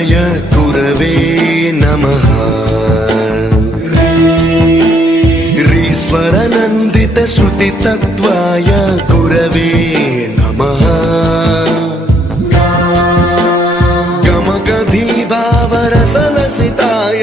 य गुरवे नमः रीश्वरनन्दितश्रुतितत्त्वाय गुरवे नमः गमकधीभावरसलसिताय